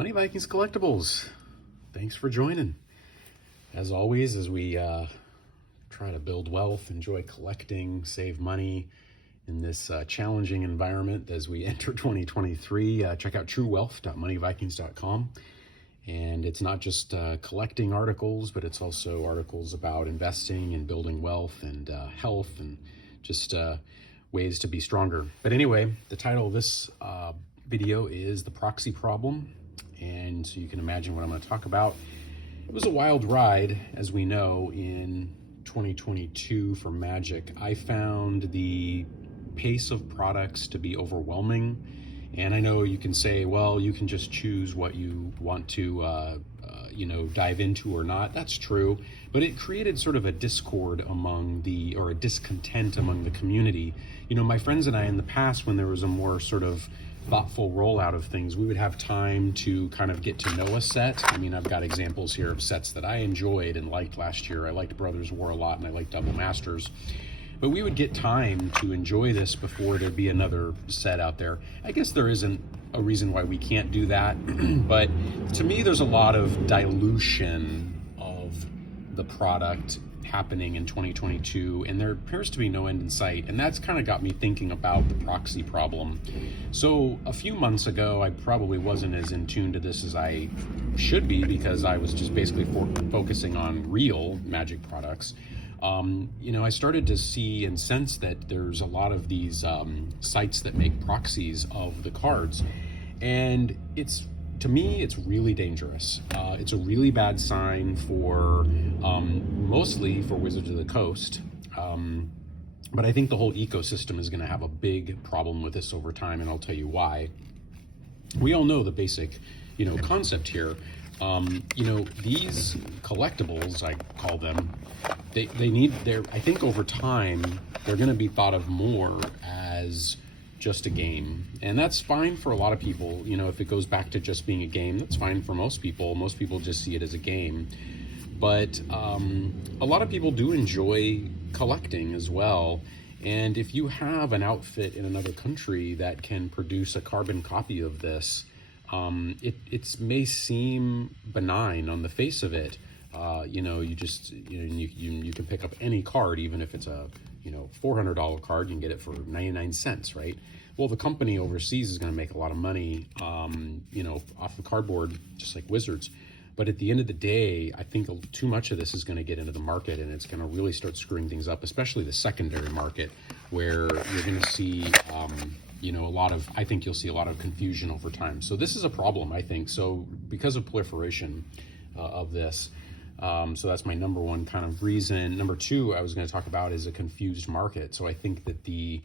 Money Vikings Collectibles. Thanks for joining. As always, as we try to build wealth, enjoy collecting, save money in this challenging environment as we enter 2023, check out truewealth.moneyvikings.com. And it's not just collecting articles, but it's also articles about investing and building wealth and health and just ways to be stronger. But anyway, the title of this video is The Proxy Problem. And so you can imagine what I'm going to talk about. It was a wild ride, as we know, in 2022 for Magic. I found the pace of products to be overwhelming. And I know you can say, well, you can just choose what you want to, dive into or not. That's true. But it created sort of a discord or a discontent among the community. You know, my friends and I in the past, when there was a more sort of thoughtful rollout of things, we would have time to kind of get to know a set. I mean, I've got examples here of sets that I enjoyed and liked last year. I liked Brothers War a lot, and I liked Double Masters. But we would get time to enjoy this before there'd be another set out there. I guess there isn't a reason why we can't do that, but to me, there's a lot of dilution of the product happening in 2022, and there appears to be no end in sight, and that's kind of got me thinking about the proxy problem. So a few months ago, I probably wasn't as in tune to this as I should be, because I was just basically focusing on real Magic products. I started to see and sense that there's a lot of these sites that make proxies of the cards, and to me, it's really dangerous. It's a really bad sign for mostly for Wizards of the Coast, but I think the whole ecosystem is going to have a big problem with this over time, and I'll tell you why. We all know the basic, concept here. These collectibles, I call them, I think over time, they're going to be thought of more as just a game. And that's fine for a lot of people. If it goes back to just being a game, that's fine for most people. Most people just see it as a game. But a lot of people do enjoy collecting as well. And if you have an outfit in another country that can produce a carbon copy of this, it may seem benign on the face of it. You can pick up any card, even if it's a $400 card, you can get it for 99 cents, right? Well, the company overseas is going to make a lot of money, off the cardboard, just like Wizards. But at the end of the day, I think too much of this is going to get into the market, and it's going to really start screwing things up, especially the secondary market, where you're going to see, I think you'll see a lot of confusion over time. So this is a problem, I think. So because of proliferation of this, so that's my number one kind of reason. Number two, I was going to talk about is a confused market. So I think that the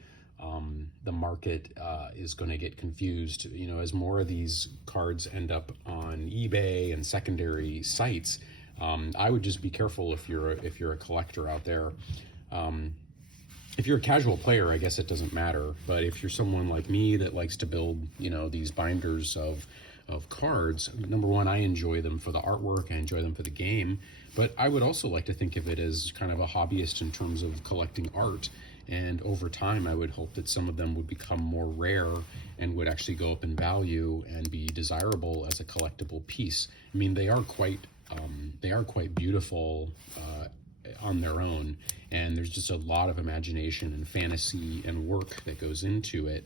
market is going to get confused, as more of these cards end up on eBay and secondary sites. I would just be careful if you're a collector out there. If you're a casual player, I guess it doesn't matter. But if you're someone like me that likes to build, these binders of cards, number one, I enjoy them for the artwork, I enjoy them for the game, but I would also like to think of it as kind of a hobbyist in terms of collecting art. And over time, I would hope that some of them would become more rare and would actually go up in value and be desirable as a collectible piece. I mean, they are quite beautiful on their own, and there's just a lot of imagination and fantasy and work that goes into it.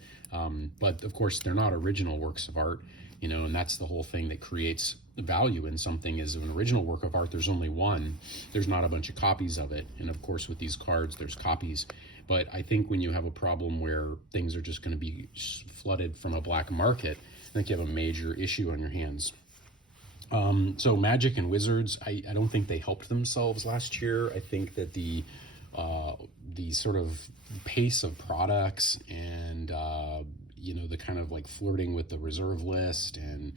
But of course, they're not original works of art, and that's the whole thing that creates the value in something. Is an original work of art, there's only one. There's not a bunch of copies of it. And of course, with these cards, there's copies. But I think when you have a problem where things are just going to be flooded from a black market, I think you have a major issue on your hands. So Magic and Wizards, I don't think they helped themselves last year. I think that the sort of pace of products and the kind of like flirting with the reserve list and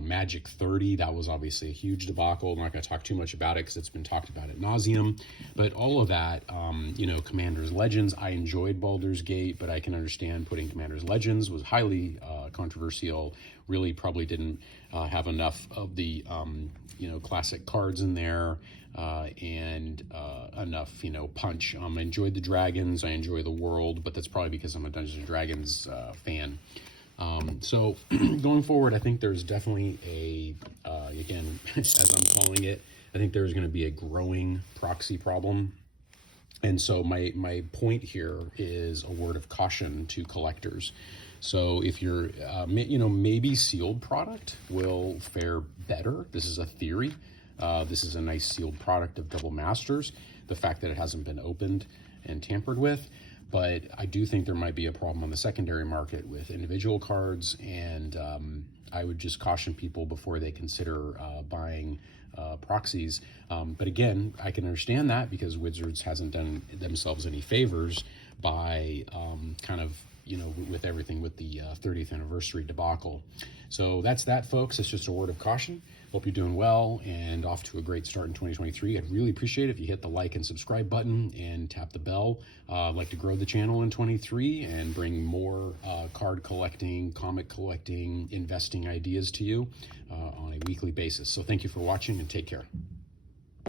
Magic 30, that was obviously a huge debacle. I'm not going to talk too much about it because it's been talked about ad nauseum. But all of that, Commander's Legends, I enjoyed Baldur's Gate, but I can understand putting Commander's Legends was highly controversial. Really probably didn't have enough of the, classic cards in there and enough, punch. I enjoyed the dragons, I enjoy the world, but that's probably because I'm a Dungeons & Dragons fan. So going forward, I think there's definitely again, as I'm calling it, I think there's going to be a growing proxy problem. And so my point here is a word of caution to collectors. So if you're, maybe sealed product will fare better. This is a theory. This is a nice sealed product of Double Masters. The fact that it hasn't been opened and tampered with. But I do think there might be a problem on the secondary market with individual cards, and I would just caution people before they consider buying proxies. But again, I can understand that because Wizards hasn't done themselves any favors by with everything with the 30th anniversary debacle. So that's that, folks. It's just a word of caution. Hope you're doing well and off to a great start in 2023. I'd really appreciate it if you hit the like and subscribe button and tap the bell. I'd like to grow the channel in 23 and bring more card collecting, comic collecting, investing ideas to you on a weekly basis. So thank you for watching and take care.